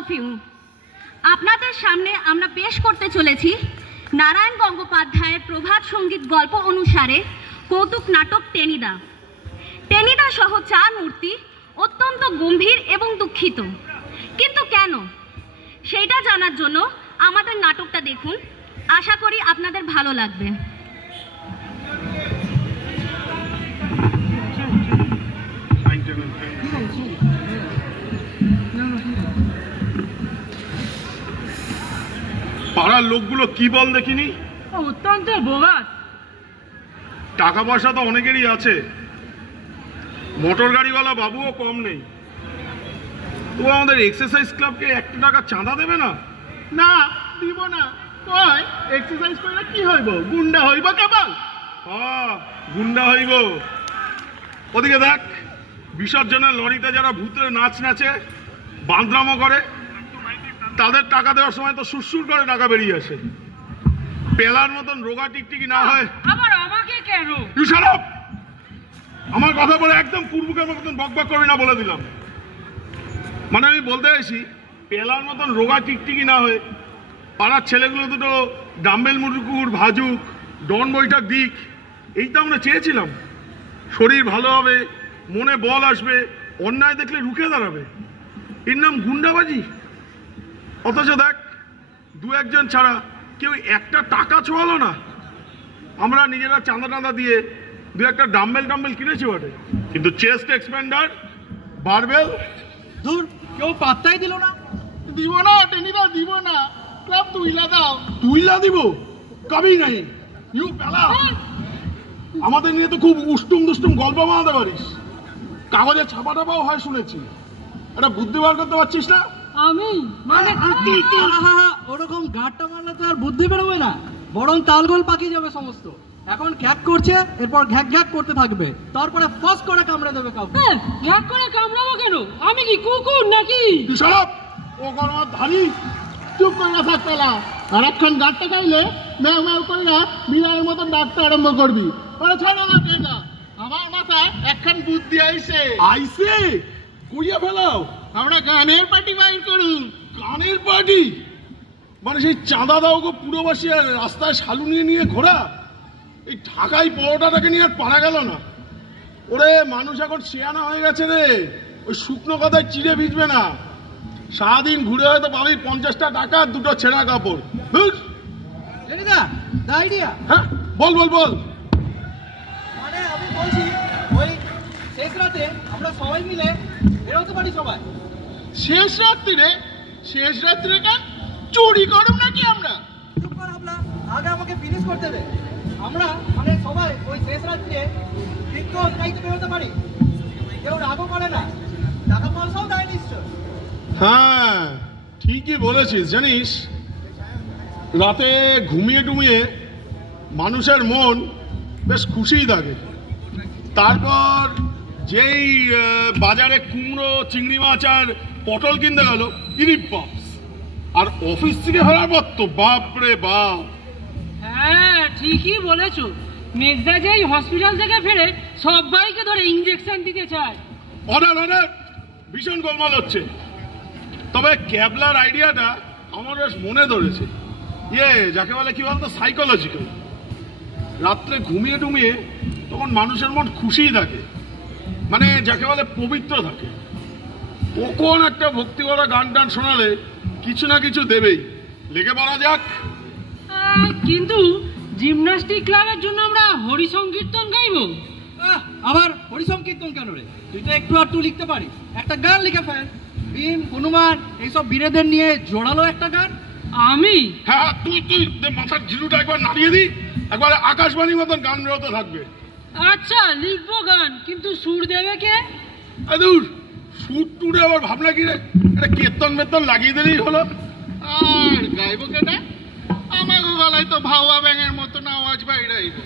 Of you. আপনাদের সামনে আমরা পেশ করতে চলেছি নারায়ণ গঙ্গোপাধ্যায়ের প্রভাত সঙ্গীত গল্প অনুসারে কৌতুক নাটক টেনিদা। টেনিদা সহ 4 মূর্তি অত্যন্ত গম্ভীর এবং দুঃখিত, কিন্তু কেন সেইটা জানার জন্য আমাদের নাটকটা দেখুন। আশা করি আপনাদের ভালো লাগবে। পাড়ার লোকগুলো কি বল দেখিনি, অত্যন্ত বোগাস। টাকা পয়সা তো অনেকেরই আছে, মোটর গাড়িওয়ালা বাবুও কম নেই। তো আমাদের এক্সারসাইজ ক্লাবকে 1 টাকা চাঁদা দেবে না? না, দিব না। কয় এক্সারসাইজ করলে কি হইব? গুন্ডা হইব কেবল। গুন্ডা হইব। ওদিকে দেখ, বিসর্জনের লরিতে যারা ভূতের নাচ নাচে, বান্দরামো করে, তাদের টাকা দেওয়ার সময় তো সুরসুর করে টাকা বেরিয়ে আসে। পেলার মতন রোগা টিকটিকি না হয়। আবার আমাকে কেন? আমার কথা বলে একদম কুরবুকের মতন বকবক করবি না, বলে দিলাম। মানে আমি বলতে চাইছি, পেলার মতন রোগা টিকটিকি না হয়ে পাড়ার ছেলেগুলো দুটো ডাম্বেল মুরুকুর ভাজুক, ডন বইটার দিক, এই তো আমরা চেয়েছিলাম। শরীর ভালো হবে, মনে বল আসবে, অন্যায় দেখলে রুখে দাঁড়াবে। এর নাম গুন্ডাবাজি। অথচ দেখ, 2-1 ছাড়া কেউ 1 টাকা ছোঁয়ালো না। আমরা নিজেরা চাঁদা টাঁদা দিয়ে 2-1 ডাম্বেল কিনেছি বটে, কিন্তু চেস্ট এক্সপ্যান্ডার, বারবেল দূর, কেউ পাত্তাই দিল না। দিব না টেনিদা, দিব না। ক্লাব তুইলা দাও। তুইলা দিব? কবি নাই। ইউ পেলা, আমাদের নিয়ে তো খুব উষ্টুম দুষ্টুম গল্প বানাতে পারিস। কাগজে ছাপা টাপাও হয় শুনেছি। এটা বুদ্ধি বার করতে পারছিস না? আমি মানে ওরকম গাঁটটা মারলে তো আর বুদ্ধি বেরোবে না, বরং তালগোল পাকিয়ে যাবে সমস্ত। এখন ঘ্যাক করছে, এরপর ঘ্যাক ঘ্যাক করতে থাকবে, তারপরে ফস করে কামড়ে দেবে কাউকে। ঘ্যাক করে কামড়াবো কেন? আমি কি কুকুর নাকি? তুই সরব, ও গরমার ধানি। চুপ করে না থাক পেলা। আর এখন গাঁটটা খাইলে ম্যাও ম্যাও করে না বিড়ালের মতন ডাকতে আরম্ভ করবি। ওরা ছাড়ো না টেনিদা, আমার মাথায় একখান বুদ্ধি আইছে। আইসে? কইয়া ফেলাও। আমরা গানের পার্টি বাইর করুন। গানের পার্টি? মানে সেই চাঁদা দাও গো পুরোবাসী আর রাস্তায় শালু নিয়ে নিয়ে ঘোরা? এই ঢাকায় পরোটাটাকে নিয়ে আর পারা গেল না। ওরে মানুষ এখন শেয়ানা হয়ে গেছে রে, ওই শুকনো কথায় চিড়ে ভিজবে না। সারাদিন ঘুরে হয়তো পাবি 50টা টাকা, 2টো ছেঁড়া কাপড়। হ্যাঁ, বল বল বল। মানে আমি বলছি, ওই শেষ রাতে আমরা সবাই মিলে বেরোতে পারি সবাই। শেষ রাত্রিরে? শেষ রাত্রিরে কেন? চুরি করুন নাকি আমরা? চুপ কর হাবলা, আগে আমাকে ফিনিশ করতে দে। আমরা মানে সবাই ওই শেষ রাত্রিরে বৃক্ষ চাইতে বেরোতে পারি। কেউ রাগও করে না, টাকা পয়সাও দেয় নিশ্চয়। হ্যাঁ, ঠিকই বলেছিস। জানিস, রাতে ঘুমিয়ে টুমিয়ে মানুষের মন বেশ খুশিই থাকে। তারপর যেই বাজারে কুমড়ো, চিংড়ি মাছ আর পটল কিনতে গেল, ইরিপ বাপস। আর অফিস থেকে ফেরার পর তো বাপরে বাপ। হ্যাঁ, ঠিকই বলেছো। মেজদা যেই হসপিটাল থেকে ফেরে সবাইকে ধরে ইঞ্জেকশন দিতে চায়। অর্ডার, ভীষণ গোলমাল হচ্ছে। তবে ক্যাবলার আইডিয়াটা আমার বেশ মনে ধরেছে। যাকে বলে কি বলতো, সাইকোলজিক্যাল। রাত্রে ঘুমিয়ে টুমিয়ে তখন মানুষের মন খুশিই থাকে, মানে যাকে বলে পবিত্র থাকে। তখন একটা ভক্তি করা গান টান শোনালে কিছু না কিছু দেবেই। লেগে পড়া যাক। কিন্তু জিমন্যাস্টিক ক্লাবের জন্য আমরা হরিসংকীর্তন গাইবো। আবার হরিসংকীর্তন কেন রে? তুই তো একটু আধটু লিখতে পারিস, একটা গান লিখে ফেল। ভীম, হনুমান এইসব বীরেদের নিয়ে জোড়ালো একটা গান। আমি? হ্যাঁ, তুই মাথার ঝিলুটা একবার নাড়িয়ে দি, একবার আকাশবাণীর মতন গান বেরোতে থাকবে। আচ্ছা, লিখবো গান, কিন্তু সুর দেবে কে? দূর, সুর টুরে আবার ভাবনা কি রে? এটা কীর্তন বেতন লাগিয়ে দিলেই হলো। আর গাইব কেটা? আমার গলায় তো ভাওয়া ব্যাঙের মতন আওয়াজ বাইরাইব।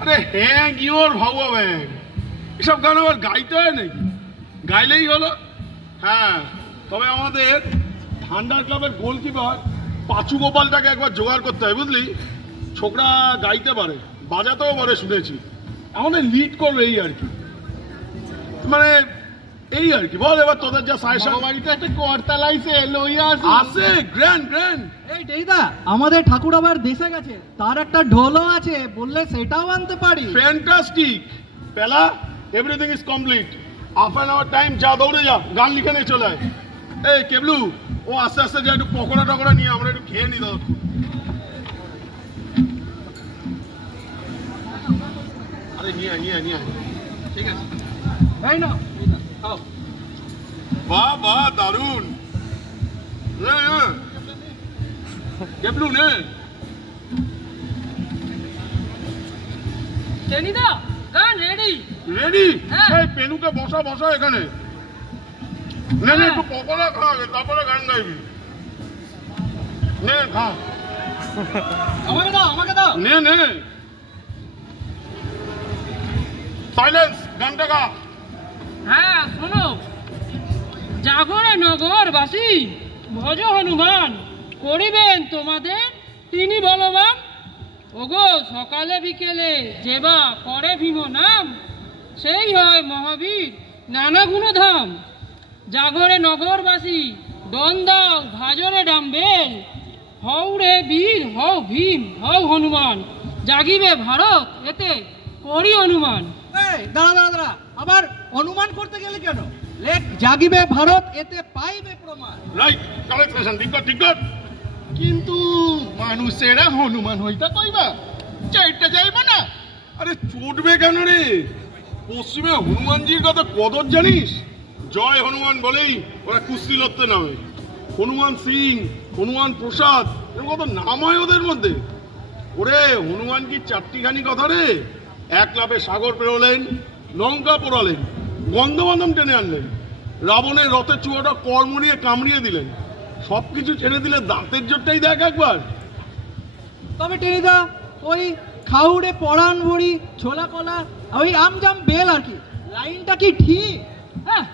আরে হ্যাঁ, ইওর ভাউয়া ব্যাং, এসব গান আবার গাইতে হয় নাকি? গাইলেই হলো। হ্যাঁ, তবে আমাদের ঠান্ডার ক্লাবের গোলকিপার পাঁচু গোপালটাকে একবার জোগাড় করতে হয়, বুঝলি? ছোকরা গাইতে পারে, বাজাতেও পারে শুনেছি। আমাদের লিড করবে এই আর কি। মানে এই আর কি বল এবার তোদের যা সাজেশন। বাড়িতে একটা কর্তাল আইছে, লইয়া আছে গ্র্যান্ড গ্র্যান্ড। এই টেনিদা, আমাদের ঠাকুর আবার দেশে গেছে, তার একটা ঢোলও আছে, বললে সেটাও আনতে পারি। ফ্যান্টাস্টিক পেলা, everything is complete. Half an hour time, যা দৌড়ে যা, গান লিখে নিয়ে চলে আয়। এই কেবলু, ও আস্তে আস্তে যা, একটু পকোড়া টকোড়া নিয়ে আমরা একটু খেয়ে নিই দাও। আরে নিয়ে আয়, নিয়ে আয়, নিয়ে আয়। ঠিক আছে, এই না খাও। বাহ বাহ, দারুন। কেবলু নে। টেনিদা, গান রেডি। রেডি? হ্যাঁ। এই পেনুকে বসা বসা এখানে। নে নে, একটু পকোড়া খা আগে, তারপরে গান গাইবি। নে খা। আমাকে দাও, আমাকে দাও। নে নে। সাইলেন্স, গানটা গা। হ্যাঁ শোনো, জাগরে নগরবাসী, ভজ হনুমান, করিবেন তোমাদের তিনি বলবান। ওগো সকালে বিকেলে যেবা করে ভীম নাম, সেই হয় মহাবীর নানা গুণধাম। জাগরে নগরবাসী, দন দাও ভাজরে ডাম্বেল, হও রে বীর, হও ভীম, হও হনুমান, জাগিবে ভারত এতে করি অনুমান। এই দাঁড়া দাঁড়া দাঁড়া, আবার অনুমান করতে গেলে কেন? লেখ জাগিবে ভারত এতে পাইবে প্রমাণ। রাইট, কারেক্ট রেশন, ঠিক কর, ঠিক কর। কিন্তু মানুষেরা হনুমান হইতা কইবা, চাইটা যাইবা না? আরে চটবে কেন রে? পশ্চিমে হনুমানজির কথা কদর জানিস? জয় হনুমান বলেই ওরা কুস্তি লড়তে নামে। হনুমান সিং, হনুমান প্রসাদ, এরকম কত নাম হয় ওদের মধ্যে। ওরে হনুমান কি চারটিখানি কথা রে? এক লাফে সাগর পেরোলেন, লঙ্কা পোড়ালেন, গন্ধবান্ধব টেনে আনলেন, রাবণের রথের চুয়াটা কর্ম নিয়ে কামড়িয়ে দিলেন। সবকিছু ছেড়ে দিলে দাঁতের জোরটাই দেখ একবার। তবে টেনিদা, ওই খাউড়ে পড়ান বড়ি ছোলা কলা, ওই আম জাম বেল আর কি, লাইনটা কি ঠিক? হ্যাঁ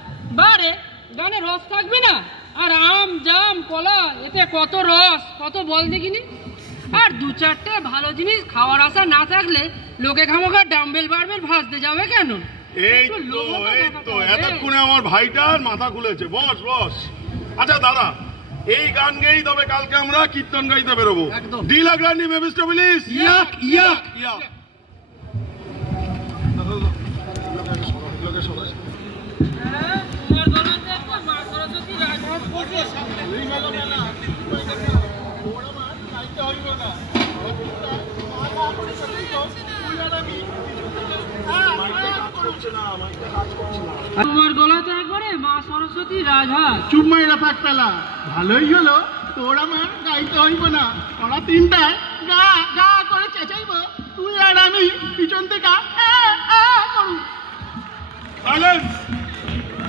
বারে, গানে রস থাকবে না? আর আম জাম কলা, এতে কত রস, কত বল দেখিনি। আর দু চারটে ভালো জিনিস খাওয়ার আশা না থাকলে লোকে খামোখা ডাম্বেল বারবেল ভাজতে যাবে কেন? এই তো এই তো এতক্ষণে আমার ভাইটার মাথা খুলেছে। বস বস। আচ্ছা দাদা, এই গান গেয়েই তবে কালকে আমরা কীর্তন গাইতে বেরোবো। একদম। ডিলা গ্রান্ডি মেফিস্টোফেলিস। ইয়াক ইয়াক। ইয়াক। হ্যাঁ, তোমার গলাতে একটা মা সরস্বতী রাজহাঁস পড়ছে। তোমার গলাতে একবারে মা সরস্বতী রাজহাঁস। চুপ মাইরা থাক পেলা, ভালোই হলো তোর আমার গাইতে হইব না। ওরা তিনটায় গা গা করে চেঁচাইব, তুই আর আমি পিছন থেকে করু। সাইলেন্স।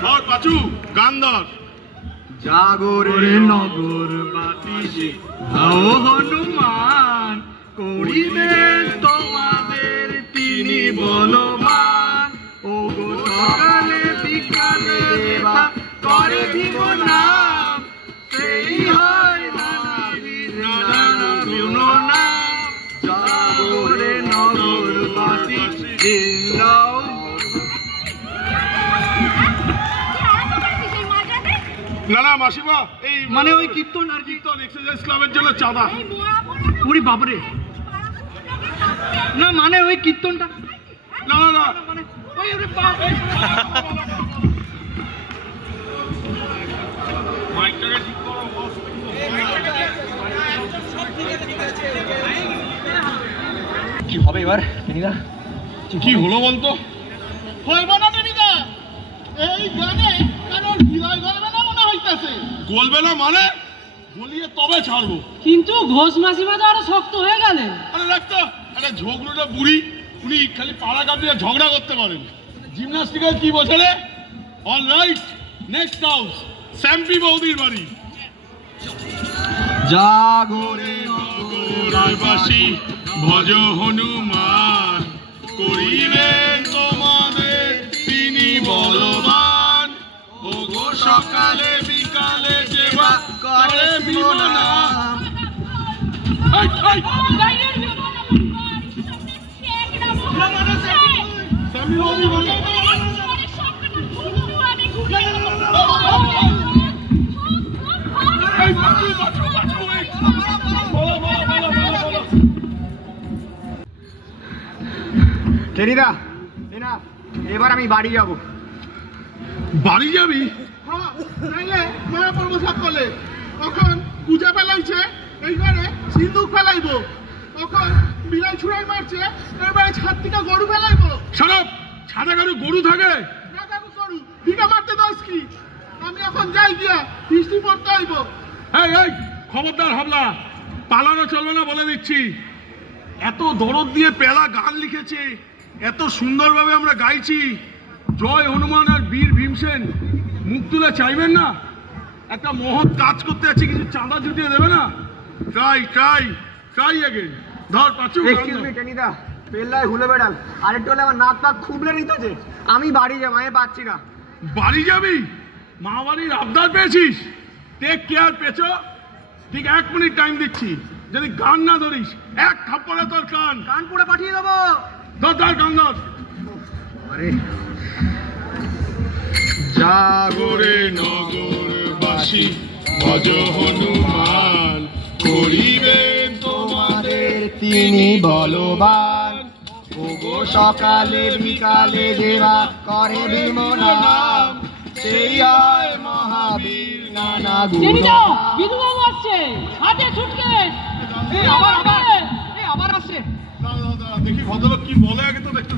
ধর পাচু, গান ধর। জাগরে নগর বাসী, হও হনুমান, করিবেন তোমাদের তিনি বলবান। ওগো সকালে বিকালে যেবা করে ভীম নাম, সেই হয় মহাবীর নানা গুণনাম। জাগরে নগর বাসী, দিলাও। না না মাসিমা, এই মানে ওই কীর্তন আর কি, কীর্তন এক্সারসাইজ ক্লাবের জন্য চাঁদা। ওরে বাপরে, না মানে ওই কীর্তনটা, না না না, মানে ওই ওরে বাপ। মাইকটাকে ঠিক করো বস। কি হবে এবার টেনিদা? কি হলো বলতো? হইব না টেনিদা, এই গানে কারণ হৃদয় গলবে না মনে হইতাছে। গলবে না মানে? গলিয়ে তবে ছাড়বো। কিন্তু ঘোষ মাসিমা তো আরো শক্ত হয়ে গেলেন। আরে রাখতো, একটা ঝগড়ুটা বুড়ি, উনি খালি পাড়া কাঁপিয়ে ঝগড়া করতে পারেন। জিমনাস্টিকের কি বোঝে রে? অল রাইট, নেক্সট হাউস স্যাম্পি বৌদির বাড়ি। জাগরে নগরবাসী, ভজ হনুমান, করিবেন তোমাদের তিনি বলবান। ওগো সকালে বিকালে যেবা করে ভীম নাম। এই, এই, স্যাম্পি বৌদি বলে। টেনিদা না, এবার আমি বাড়ি যাব। বাড়ি যাবি? হ্যাঁ, নাইলে মারা পড়বো সকলে। তখন পূজা ফেলাইছে, এইবারে সিন্দুক ফেলাইবো। তখন বিলাই ছুড়াই মারছে, এবারে ছাদ থেকে গরু ফেলাইবো। সারাপ ছাদে গরু থাকে? না কাকু গরু, ভিকা মারতে দোষ কি? আমি এখন যাই গিয়া বৃষ্টি পড়তে হইব। এই এই খবরদার হাবলা, পালানো চলবে না বলে দিচ্ছি। এত দরদ দিয়ে পেলা গান লিখেছে, এত সুন্দরভাবে আমরা গাইছি, জয় হনুমান আর বীর ভীমসেন, মুখ তুলে চাইবেন না? একটা মহৎ কাজ করতে যাচ্ছি, কিছু চাঁদা জুটিয়ে দেবে না? Try try try again. ধর পাচু, এক্সকিউজ মি টেনিদা, পেল্লায় হুলে বেড়াল, আরেকটু হলে আমার নাক পাক খুবলে নিতেছে। আমি বাড়ি যাবো, আমি পাচ্ছি না। বাড়ি যাবি? মা বাড়ির আবদার পেয়েছিস? টেক কেয়ার পেছো। ঠিক 1 মিনিট টাইম দিচ্ছি, যদি গান না ধরিস এক থাপ্পড়ে তোর কান কানপুরে পাঠিয়ে দেবো। ধর গান ধর। আরে জাগরে নগরবাসী ভজ হনুমান, করিবেন তোমাদের তিনি বলবান, ওগো সকালে বিকালে দেবা করে ভীম নাম, সেই হয় মহাবীর নানা গুণ। বিধুবাবু আসছে, হাতে ছুটকে আবার আসছে। দেখি ভদ্রলোক কি বলে আগে তো দেখতে।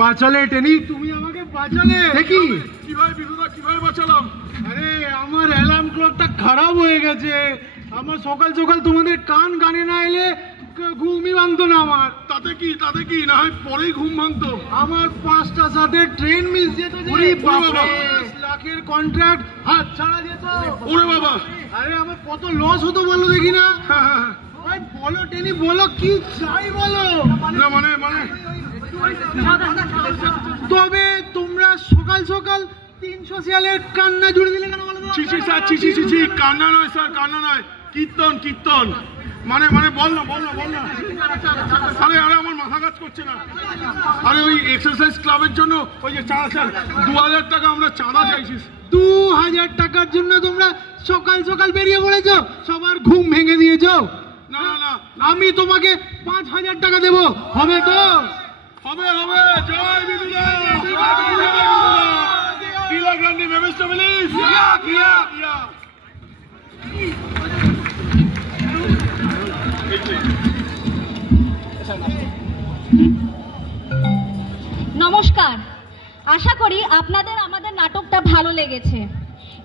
বাঁচালে টেনি, তুমি আমাকে বাঁচালে। দেখি কিভাবে বিধুদা কিভাবে বাঁচালাম? আরে আমার অ্যালার্ম ক্লকটা খারাপ হয়ে গেছে। আমার সকাল সকাল তোমাদের কানে না এলে ঘুমই ভাঙতো না আমার। তাতে কি না হয় পরেই ঘুম ভাঙতো। আমার 5টার সাথে ট্রেন মিস যেত, যে ওরে বাবা! 5 লাখের কন্ট্রাক্ট হাত ছাড়া যেত। ওরে বাবা! আরে আমার কত লস হতো বলো দেখি না। হ্যাঁ, ভাই বলো টেনি, বলো কি চাই বলো। না মানে তবে তোমরা সকাল সকাল 300 শিয়ালের কান্না জুড়ে দিলে কেন বলো তো? ছি কান্না নয় স্যার, কান্না নয়, কীর্তন। মানে বল না। আরে আমার মাথা কাজ করছে না। আরে ওই এক্সারসাইজ ক্লাবের জন্য ওই যে চাঁদা 2000 টাকা আমরা চাঁদা চাইছিস। 2000 টাকার জন্য তোমরা সকাল সকাল বেরিয়ে পড়েছো, সবার ঘুম ভেঙে দিয়েছো। না আমি তোমাকে 5000 টাকা দেবো, হবে তো? হবে। জয় বিধুদা। দিলা গ্রান্ডি মেমেস্টাবিলিস। নমস্কার, আশা করি আপনাদের আমাদের নাটকটা ভালো লেগেছে।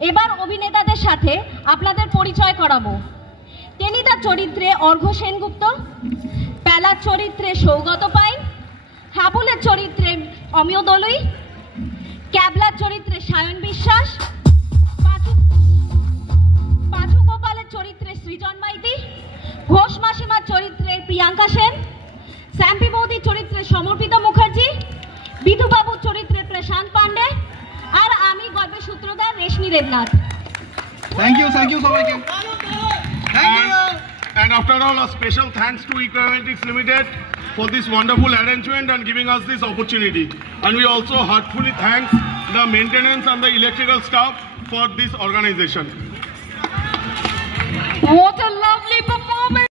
এবার অভিনেতাদের সাথে আপনাদের পরিচয় করাবো। টেনিদার চরিত্রে অর্ঘ্য সেনগুপ্ত, পেলার চরিত্রে সৌগত পাইন, হাবুলের চরিত্রে অমিয় দলুই, ক্যাবলার চরিত্রে সায়ন বিশ্বাস, পাঁচু গোপালের চরিত্রে সৃজন মাইতি, ঘোষ মাসিমার চরিত্রে প্রিয়াঙ্কা সেন, স্যাম্পি বৌদির চরিত্রে সমর্পিতা মুখার্জি, বিধুবাবুর চরিত্রে প্রশান্ত পান্ডে, আর আমি গল্পের সূত্রধার রেশমি দেবনাথ। থ্যাংক ইউ সবাইকে। And after all, a special thanks to Equametrics Limited for this wonderful arrangement and giving us this opportunity. And we also heartfully thank the maintenance and the electrical staff for this organization. What a lovely performance!